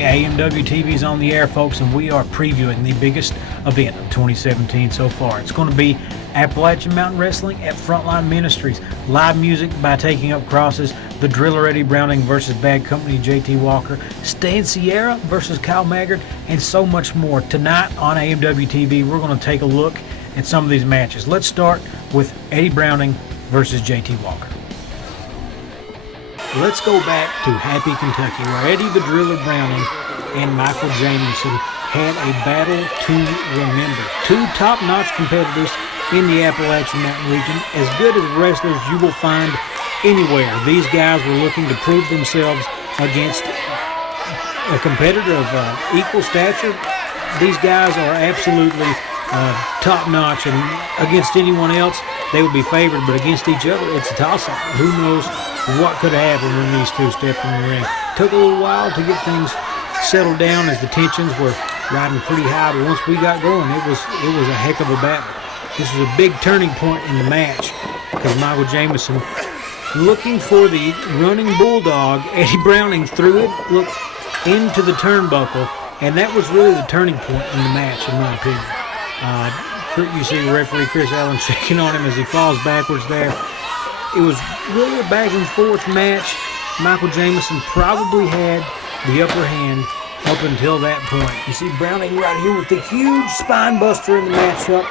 Hey, AMW-TV is on the air, folks, and we are previewing the biggest event of 2017 so far. It's going to be Appalachian Mountain Wrestling at Frontline Ministries. Live music by Taking Up Crosses, The Driller Eddie Browning versus Bad Company JT Walker, Stan Sierra versus Kyle Maggard, and so much more. Tonight on AMW-TV, we're going to take a look at some of these matches. Let's start with Eddie Browning versus JT Walker. Let's go back to Happy, Kentucky, where Eddie the Driller Browning and Michael Jameson had a battle to remember. Two top-notch competitors in the Appalachian Mountain region, as good as wrestlers you will find anywhere. These guys were looking to prove themselves against a competitor of equal stature. These guys are absolutely top-notch, and against anyone else, they would be favored, but against each other, it's a toss-up. Who knows what could happen when these two stepped in the ring. Took a little while to get things settled down as the tensions were riding pretty high, but once we got going, it was a heck of a battle. This was a big turning point in the match because Michael Jameson, looking for the running bulldog, Eddie Browning threw it into the turnbuckle, and that was really the turning point in the match, in my opinion. You see the referee Chris Allen shaking on him as he falls backwards there. It was really a back and forth match. Michael Jameson probably had the upper hand up until that point. You see Browning right here with the huge spine buster in the matchup.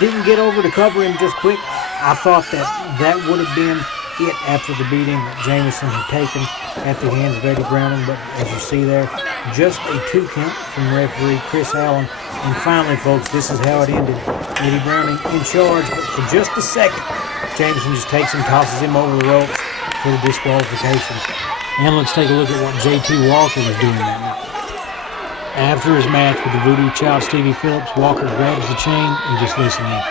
Didn't get over to cover him just quick. I thought that would have been it after the beating that Jameson had taken at the hands of Eddie Browning. But as you see there, just a 2 count from referee Chris Allen. And finally, folks, this is how it ended. Eddie Browning in charge, but for just a second, Jameson just takes him, tosses him over the ropes for the disqualification. And let's take a look at what JT Walker was doing that night. After his match with the Voodoo Child Stevie Phillips, Walker grabs the chain and just listen in.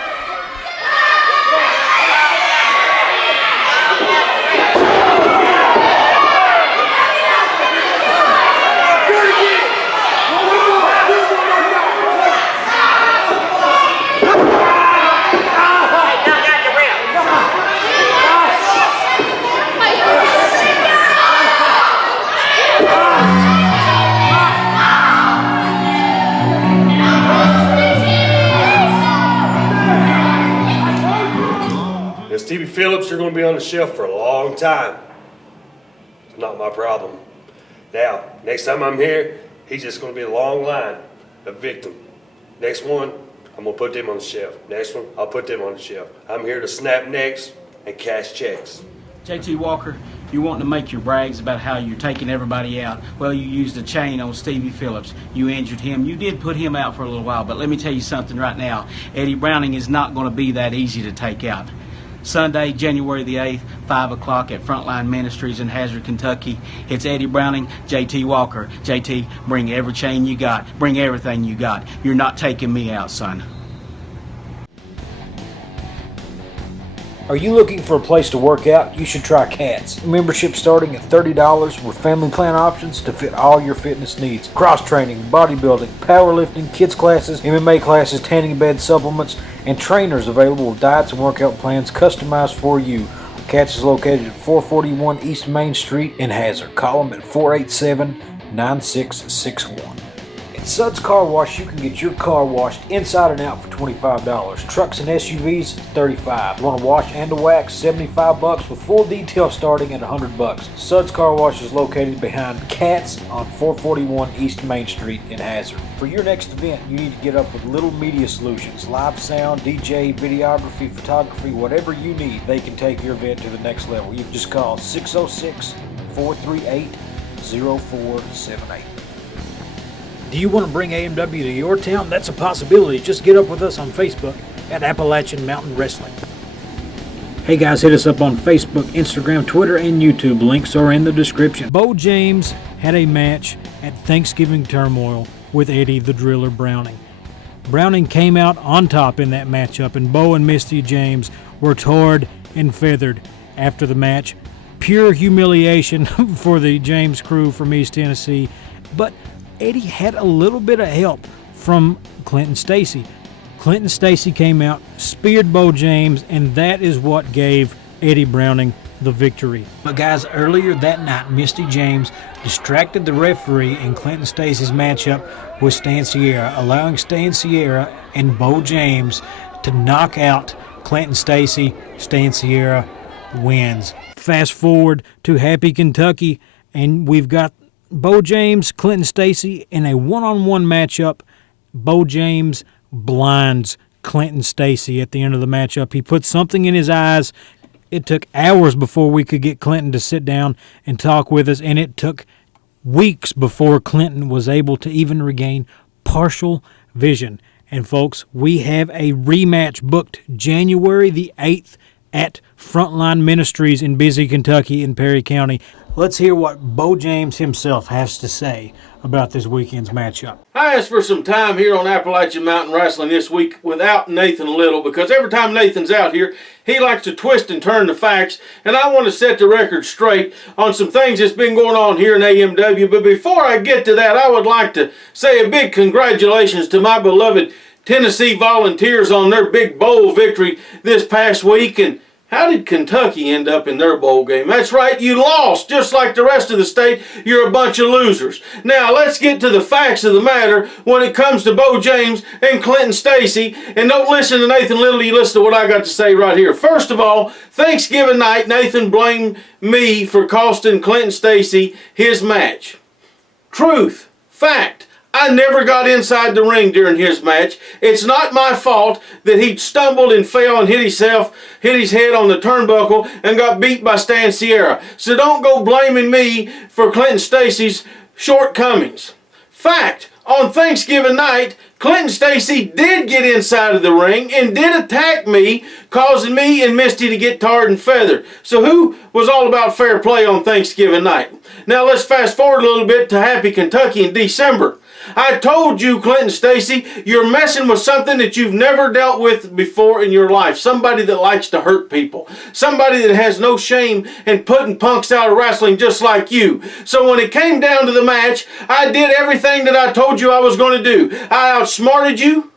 Stevie Phillips, you're going to be on the shelf for a long time. It's not my problem. Now, next time I'm here, he's just going to be a long line of victim. Next one, I'm going to put them on the shelf. Next one, I'll put them on the shelf. I'm here to snap necks and cash checks. JT Walker, you wanting to make your brags about how you're taking everybody out. Well, you used a chain on Stevie Phillips. You injured him. You did put him out for a little while, but let me tell you something right now. Eddie Browning is not going to be that easy to take out. Sunday, January the 8th, 5 o'clock at Frontline Ministries in Hazard, Kentucky. It's Eddie Browning, JT Walker. JT, bring every chain you got. Bring everything you got. You're not taking me out, son. Are you looking for a place to work out? You should try Cats. Membership starting at $30 with family plan options to fit all your fitness needs. Cross training, bodybuilding, powerlifting, kids classes, MMA classes, tanning bed supplements, and trainers available with diets and workout plans customized for you. Cats is located at 441 East Main Street in Hazard. Call them at 487-9661. At Suds Car Wash, you can get your car washed inside and out for $25. Trucks and SUVs, $35. Want to wash and to wax, $75 with full detail starting at $100. Suds Car Wash is located behind Cats on 441 East Main Street in Hazard. For your next event, you need to get up with Little Media Solutions. Live sound, DJ, videography, photography, whatever you need, they can take your event to the next level. You can just call 606-438-0478. Do you want to bring AMW to your town? That's a possibility. Just get up with us on Facebook at Appalachian Mountain Wrestling. Hey guys, hit us up on Facebook, Instagram, Twitter, and YouTube. Links are in the description. Bo James had a match at Thanksgiving Turmoil with Eddie the Driller Browning. Browning came out on top in that matchup, and Bo and Misty James were tarred and feathered after the match. Pure humiliation for the James crew from East Tennessee, but Eddie had a little bit of help from Clinton Stacy. Clinton Stacy came out, speared Bo James, and that is what gave Eddie Browning the victory. But guys, earlier that night, Misty James distracted the referee in Clinton Stacy's matchup with Stan Sierra, allowing Stan Sierra and Bo James to knock out Clinton Stacy. Stan Sierra wins. Fast forward to Happy Kentucky, and we've got Bo James, Clinton Stacy in a one-on-one matchup. Bo James blinds Clinton Stacy at the end of the matchup. He put something in his eyes. It took hours before we could get Clinton to sit down and talk with us, and it took weeks before Clinton was able to even regain partial vision. And folks, we have a rematch booked January the 8th at Frontline Ministries in Busy, Kentucky in Perry County. Let's hear what Bo James himself has to say about this weekend's matchup. I asked for some time here on Appalachian Mountain Wrestling this week without Nathan Little, because every time Nathan's out here, he likes to twist and turn the facts, and I want to set the record straight on some things that's been going on here in AMW. But before I get to that, I would like to say a big congratulations to my beloved Tennessee Volunteers on their big bowl victory this past week. And how did Kentucky end up in their bowl game? That's right, you lost. Just like the rest of the state, you're a bunch of losers. Now, let's get to the facts of the matter when it comes to Bo James and Clinton Stacy. And don't listen to Nathan Little, you listen to what I got to say right here. First of all, Thanksgiving night, Nathan blamed me for costing Clinton Stacy his match. Truth. Fact. I never got inside the ring during his match. It's not my fault that he stumbled and fell and hit his head on the turnbuckle and got beat by Stan Sierra. So don't go blaming me for Clinton Stacy's shortcomings. Fact, on Thanksgiving night, Clinton Stacy did get inside of the ring and did attack me, causing me and Misty to get tarred and feathered. So who was all about fair play on Thanksgiving night? Now let's fast forward a little bit to Happy Kentucky in December. I told you, Clinton Stacy, you're messing with something that you've never dealt with before in your life. Somebody that likes to hurt people. Somebody that has no shame in putting punks out of wrestling just like you. So when it came down to the match, I did everything that I told you I was going to do. I outsmarted you.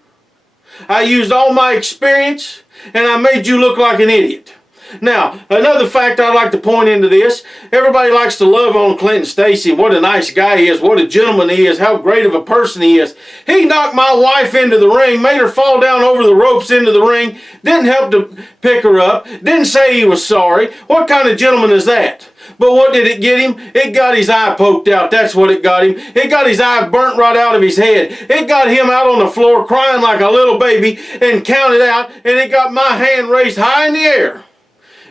I used all my experience, and I made you look like an idiot. Now, another fact I'd like to point into this, everybody likes to love on Clinton Stacy, what a nice guy he is, what a gentleman he is, how great of a person he is. He knocked my wife into the ring, made her fall down over the ropes into the ring, didn't help to pick her up, didn't say he was sorry. What kind of gentleman is that? But what did it get him? It got his eye poked out. That's what it got him. It got his eye burnt right out of his head. It got him out on the floor crying like a little baby and counted out, and it got my hand raised high in the air.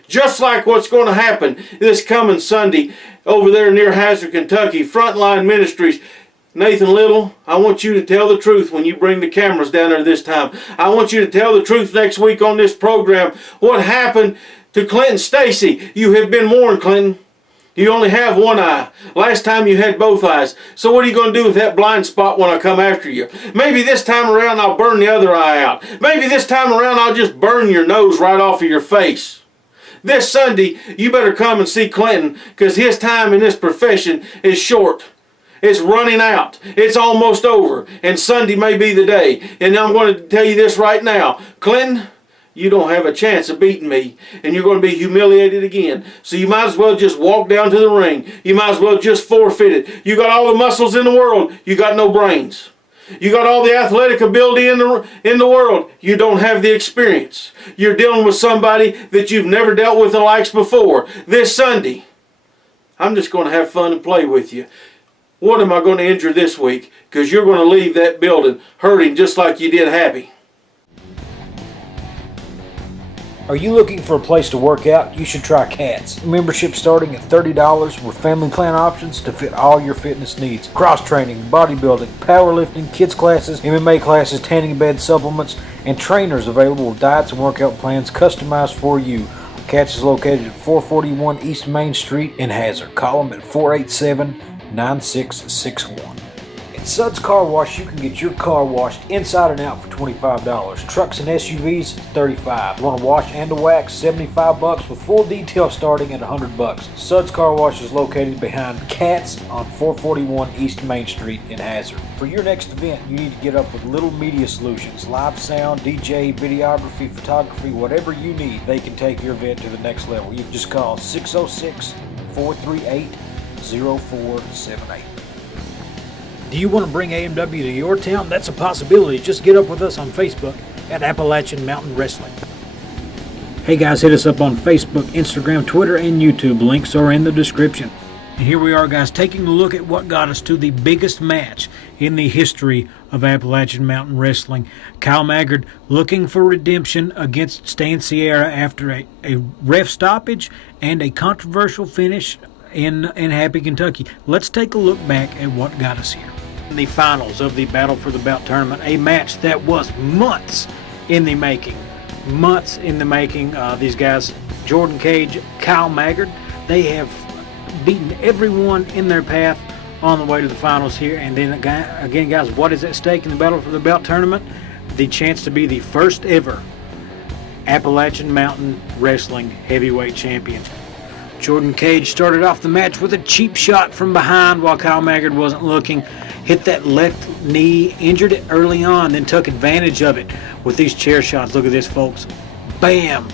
Just like what's going to happen this coming Sunday over there near Hazard, Kentucky, Frontline Ministries. Nathan Little, I want you to tell the truth when you bring the cameras down there this time. I want you to tell the truth next week on this program. What happened to Clinton Stacy? You have been warned, Clinton. You only have one eye. Last time you had both eyes. So what are you going to do with that blind spot when I come after you? Maybe this time around I'll burn the other eye out. Maybe this time around I'll just burn your nose right off of your face. This Sunday, you better come and see Clinton, because his time in this profession is short. It's running out. It's almost over. And Sunday may be the day. And I'm going to tell you this right now. Clinton, you don't have a chance of beating me. And you're going to be humiliated again. So you might as well just walk down to the ring. You might as well just forfeit it. You got all the muscles in the world. You got no brains. You got all the athletic ability in the world. You don't have the experience. You're dealing with somebody that you've never dealt with the likes before. This Sunday, I'm just going to have fun and play with you. What am I going to injure this week? Because you're going to leave that building hurting just like you did Happy. Are you looking for a place to work out? You should try Cats. Membership starting at $30 with family plan options to fit all your fitness needs. Cross training, bodybuilding, powerlifting, kids classes, MMA classes, tanning bed supplements, and trainers available with diets and workout plans customized for you. Cats is located at 441 East Main Street in Hazard. Call them at 487-9661. At Suds Car Wash, you can get your car washed inside and out for $25. Trucks and SUVs, $35. Want to wash and to wax, $75 with full detail starting at $100. Suds Car Wash is located behind Katz on 441 East Main Street in Hazard. For your next event, you need to get up with Little Media Solutions. Live sound, DJ, videography, photography, whatever you need, they can take your event to the next level. You can just call 606-438-0478. Do you want to bring AMW to your town? That's a possibility. Just get up with us on Facebook at Appalachian Mountain Wrestling. Hey guys, hit us up on Facebook, Instagram, Twitter, and YouTube. Links are in the description. And here we are, guys, taking a look at what got us to the biggest match in the history of Appalachian Mountain Wrestling. Kyle Maggard looking for redemption against Stan Sierra after a ref stoppage and a controversial finish in Happy, Kentucky. Let's take a look back at what got us here. In the finals of the Battle for the Belt tournament, a match that was months in the making. These guys, Jordan Cage, Kyle Maggard, they have beaten everyone in their path on the way to the finals here. And then again, guys, what is at stake in the Battle for the Belt tournament? The chance to be the first ever Appalachian Mountain Wrestling heavyweight champion. Jordan Cage started off the match with a cheap shot from behind while Kyle Maggard wasn't looking. Hit that left knee, injured it early on, then took advantage of it with these chair shots. Look at this, folks. Bam!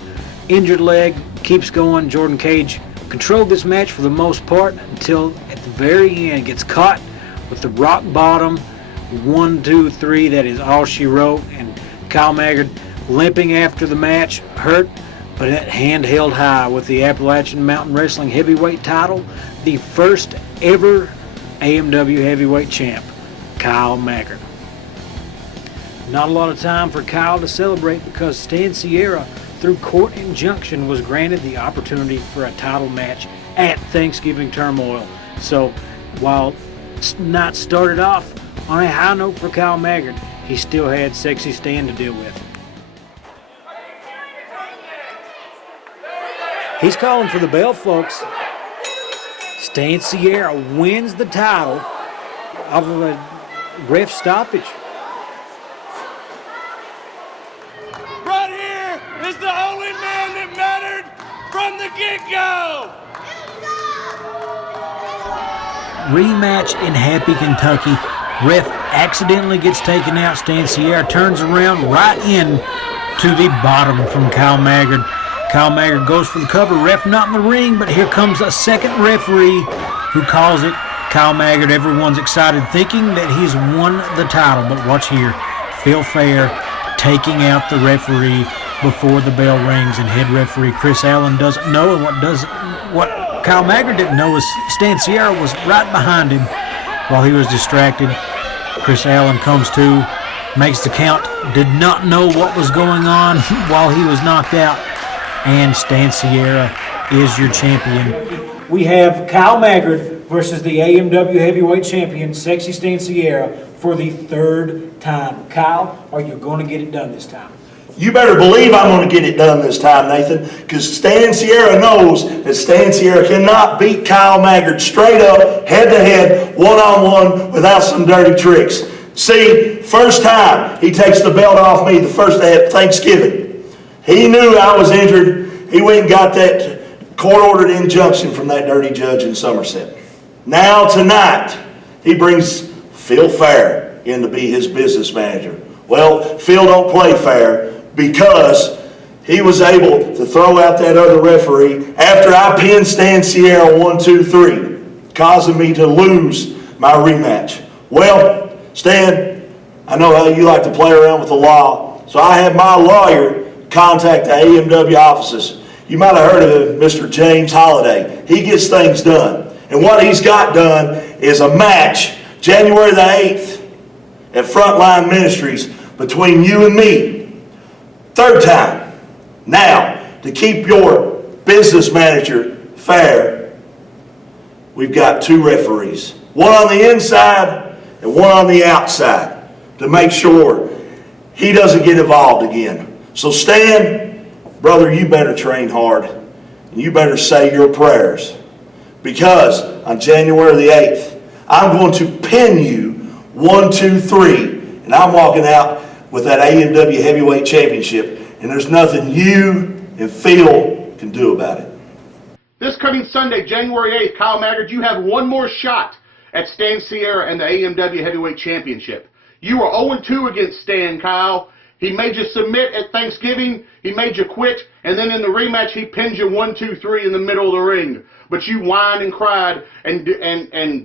Injured leg, keeps going. Jordan Cage controlled this match for the most part until at the very end gets caught with the rock bottom. 1, 2, 3, that is all she wrote. And Kyle Maggard limping after the match, hurt, but that hand held high with the Appalachian Mountain Wrestling heavyweight title. The first ever AMW heavyweight champ, Kyle Maggard. Not a lot of time for Kyle to celebrate because Stan Sierra, through court injunction, was granted the opportunity for a title match at Thanksgiving Turmoil. So while night started off on a high note for Kyle Maggard, he still had Sexy Stan to deal with. He's calling for the bell, folks. Stan Sierra wins the title off of a ref stoppage. Right here is the only man that mattered from the get-go. Rematch in Happy, Kentucky. Ref accidentally gets taken out. Stan Sierra turns around right in to the bottom from Kyle Maggard. Kyle Maggard goes for the cover. Ref not in the ring, but here comes a second referee who calls it. Kyle Maggard, everyone's excited, thinking that he's won the title. But watch here. Phil Fair taking out the referee before the bell rings, and head referee Chris Allen doesn't know. And what Kyle Maggard didn't know is Stan Sierra was right behind him while he was distracted. Chris Allen comes to, makes the count, did not know what was going on while he was knocked out. And Stan Sierra is your champion. We have Kyle Maggard versus the AMW heavyweight champion, Sexy Stan Sierra, for the third time. Kyle, are you going to get it done this time? You better believe I'm going to get it done this time, Nathan, because Stan Sierra knows that Stan Sierra cannot beat Kyle Maggard straight up, head-to-head, one-on-one, without some dirty tricks. See, first time he takes the belt off me, the first day of Thanksgiving. He knew I was injured. He went and got that court-ordered injunction from that dirty judge in Somerset. Now tonight, he brings Phil Fair in to be his business manager. Well, Phil don't play fair because he was able to throw out that other referee after I pinned Stan Sierra 1, 2, 3, causing me to lose my rematch. Well, Stan, I know how you like to play around with the law, so I had my lawyer contact the AMW offices. You might have heard of him, Mr. James Holliday. He gets things done. And what he's got done is a match, January the 8th, at Frontline Ministries between you and me. Third time. Now, to keep your business manager fair, we've got two referees. One on the inside and one on the outside to make sure he doesn't get involved again. So Stan, brother, you better train hard. And you better say your prayers. Because on January the 8th, I'm going to pin you 1, 2, 3. And I'm walking out with that AMW Heavyweight Championship. And there's nothing you and Phil can do about it. This coming Sunday, January 8th, Kyle Maggard, you have one more shot at Stan Sierra and the AMW Heavyweight Championship. You were 0-2 against Stan, Kyle. He made you submit at Thanksgiving, he made you quit, and then in the rematch he pinned you 1, 2, 3 in the middle of the ring. But you whined and cried and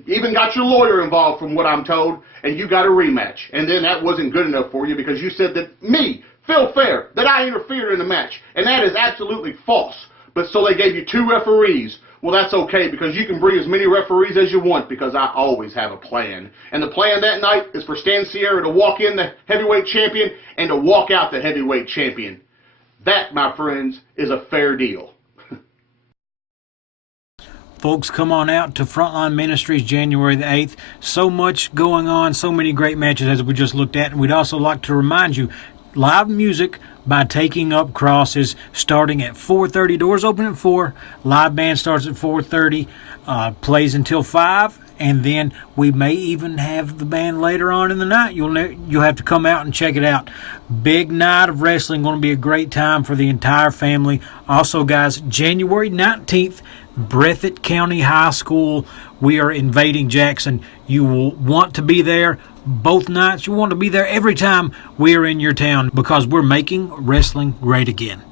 even got your lawyer involved from what I'm told, and you got a rematch. And then that wasn't good enough for you because you said that me, Phil Fair, that I interfered in the match. And that is absolutely false. But so they gave you 2 referees. Well, that's okay because you can bring as many referees as you want because I always have a plan. And the plan that night is for Stan Sierra to walk in the heavyweight champion and to walk out the heavyweight champion. That, my friends, is a fair deal. Folks, come on out to Frontline Ministries January the 8th. So much going on, so many great matches as we just looked at. And we'd also like to remind you, live music by Taking Up Crosses starting at 4:30. Doors open at 4. Live band starts at 4:30. Plays until 5. And then we may even have the band later on in the night. You'll have to come out and check it out. Big night of wrestling. Going to be a great time for the entire family. Also, guys, January 19th, Breathitt County High School. We are invading Jackson. You will want to be there both nights. You want to be there every time we are in your town because we're making wrestling great again.